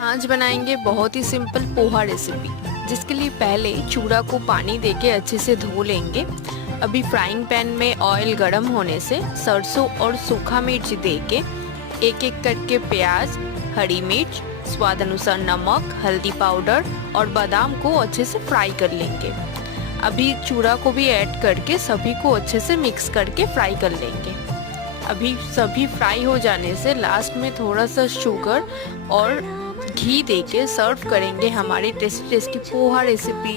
आज बनाएंगे बहुत ही सिंपल पोहा रेसिपी, जिसके लिए पहले चूड़ा को पानी देके अच्छे से धो लेंगे। अभी फ्राइंग पैन में ऑयल गरम होने से सरसों और सूखा मिर्च देके एक एक करके प्याज, हरी मिर्च, स्वाद अनुसार नमक, हल्दी पाउडर और बादाम को अच्छे से फ्राई कर लेंगे। अभी चूड़ा को भी ऐड करके सभी को अच्छे से मिक्स करके फ्राई कर लेंगे। अभी सभी फ्राई हो जाने से लास्ट में थोड़ा सा शुगर और घी देके सर्व करेंगे हमारी टेस्टी टेस्टी पोहा रेसिपी।